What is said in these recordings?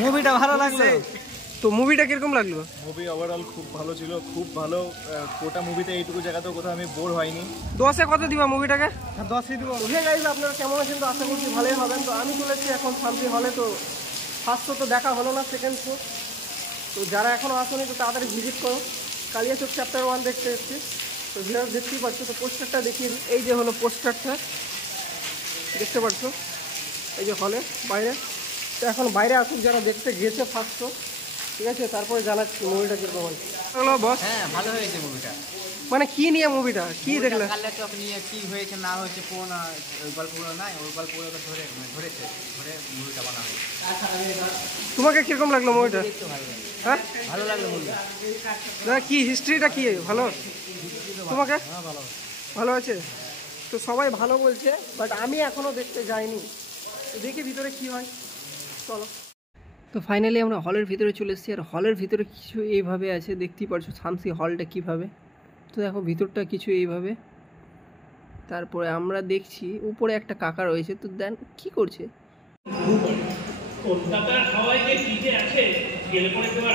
মুভিটা ভালো লাগলো। তো মুভিটা কিরকম লাগলো? মুভি ওভারঅল খুব ভালো ছিল, খুব ভালো। গোটা মুভিতে এইটুকু জায়গাতেও কোথাও আমি বোর হয়নি। 10-এ কত দিবা মুভিটাকে? 10ই দিব। হে গাইস, আপনারা কেমন আছেন? তো আশা করছি ভালোই হবেন। তো আমি চলেছি এখন শান্তি হলে। তো ফার্স্ট শো তো দেখা হলো না, সেকেন্ড শো। তো যারা এখনও আসেনি তো তাড়াতাড়ি ভিজিট করো। কালিয়াচক চ্যাপ্টার 1 দেখতে এসেছি। তো ভিডিও দেখতেই পাচ্ছ। তো পোস্টারটা দেখিয়ে দিই। এই যে হলো পোস্টারটা, দেখতে পাচ্ছ এই যে হলে বাইরে। তো এখন বাইরে আসুক যারা দেখতে গেছে ফার্স্ট শো, ঠিক আছে? তারপরে জানাচ্ছি মুভিটা কিরকম হয়েছে। Hello boss. হ্যাঁ, ভালো হয়েছে মুভিটা। মানে কি নিয়ে মুভিটা, কি দেখলে? কালিয়াচক নিয়ে কি হয়েছে না হয়েছে, কোন ওই গল্পগুলো নাই, ওই গল্পগুলোকে ধরে মুভিটা বানা হয়েছে। তোমাকে কিরকম লাগলো মুভিটা? হ্যাঁ, ভালো লাগলো মুভি। কি হিস্ট্রিটা কি ভালো? তোমাকে ভালো আছে? তো সবাই ভালো বলছে, বাট আমি এখনো দেখতে যাইনি। দেখি ভিতরে কি হয়, চলো। তো ফাইনালি আমরা হলের ভিতরে চলে এসেছি। আর হলের ভিতরে কিছু এইভাবে আছে, দেখতেই পারছো শামসি হলটা কিভাবে। তো দেখো ভিতরটা কিছু এইভাবে। তারপরে আমরা দেখছি উপরে একটা কাকা রয়েছে। তো দেন কি করছে? কলকাতার হাওয়ায় যে ডিজে আছে গেলে পরে তোমার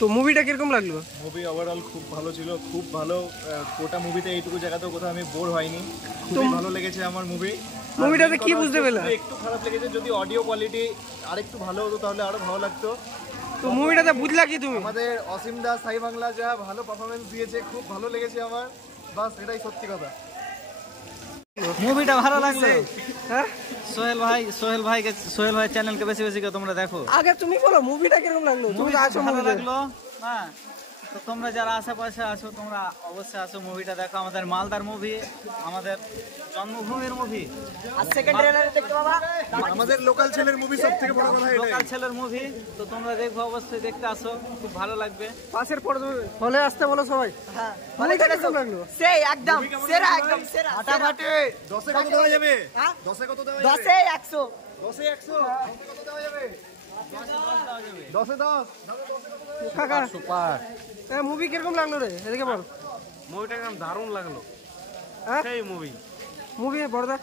তো মুভিটা কিরকম লাগলো? মুভি ওভারঅল খুব ভালো ছিল, খুব ভালো। গোটা মুভিতে এইটুকু জায়গাতেও কোথাও আমি বোর হয়নি। খুবই ভালো লেগেছে আমার মুভি। মুভিটাতে কি বুঝতে পেলে? একটু খারাপ লেগেছে, যদি অডিও কোয়ালিটি আরেকটু ভালো হতো তাহলে আরো ভালো লাগতো। তো মুভিটাতে বুঝলা কি তুমি? আমাদের অসীম দাস সাই বাংলা যা ভালো পারফরমেন্স দিয়েছে, খুব ভালো লেগেছে আমার। বাস এটাই সত্যি কথা। মুভিটা ভালো লাগলো। হ্যাঁ, সোহেল ভাই চ্যানেলকে বেশি বেশি করে তোমরা দেখো। আগে তুমি বলো মুভিটা কিরকম লাগলো? তুমি তো আছো ভালো মুভিতে। লাগলো। হ্যাঁ, তো তোমরা যারা আশেপাশে আছো তোমরা অবশ্যই আসো, মুভিটা দেখো। আমাদের মালদার মুভি, আমাদের জন্মভূমির মুভি। আর সেকেন্ড ট্রেলারে দেখতে পাবা আমাদের লোকাল ছেলের মুভি, সবথেকে বড় কথা এটাই। লোকাল ছেলের মুভি। তো তোমরা দেখো, অবশ্যই দেখতে আসো, খুব ভালো লাগবে। পাশের পর্দা হলে আসতে বলো সবাই। হ্যাঁ, মুভিটা কিরকম লাগলো? সেই একদম সেরা, একদম সেরা। ফাটাফাটি। 10-এ কত দেওয়া যাবে? হ্যাঁ? 10-এ কত দেওয়া 10 যাবে? এ 100। 10-এ 100? কত দেওয়া যাবে? 10-এ 10? কাকা সুপার। মুভি কিরকম লাগলো রে? এদিকে বল। মুভিটা একদম দারুণ লাগলো। হ্যাঁ, সেই মুভি বড়দা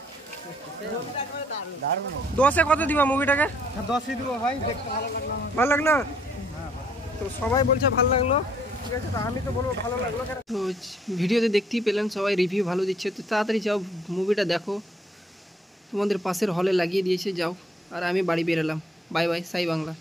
10-এ কত দিবা মুভিটাকে? 10ই দিব ভাই, দেখতে ভালো লাগলো। ভালো লাগলো? তো সবাই বলছে ভালো লাগলো, ঠিক আছে? তো আমি তো বলবো ভালো লাগলো। তো ভিডিওতে দেখতেই পেলেন সবাই রিভিউ ভালো দিচ্ছে। তো তাড়াতাড়ি যাও মুভিটা দেখো, তোমাদের পাশের হলে লাগিয়ে দিয়েছে, যাও। আর আমি বাড়ি বেরোলাম। বাই বাই, সাই বাংলা।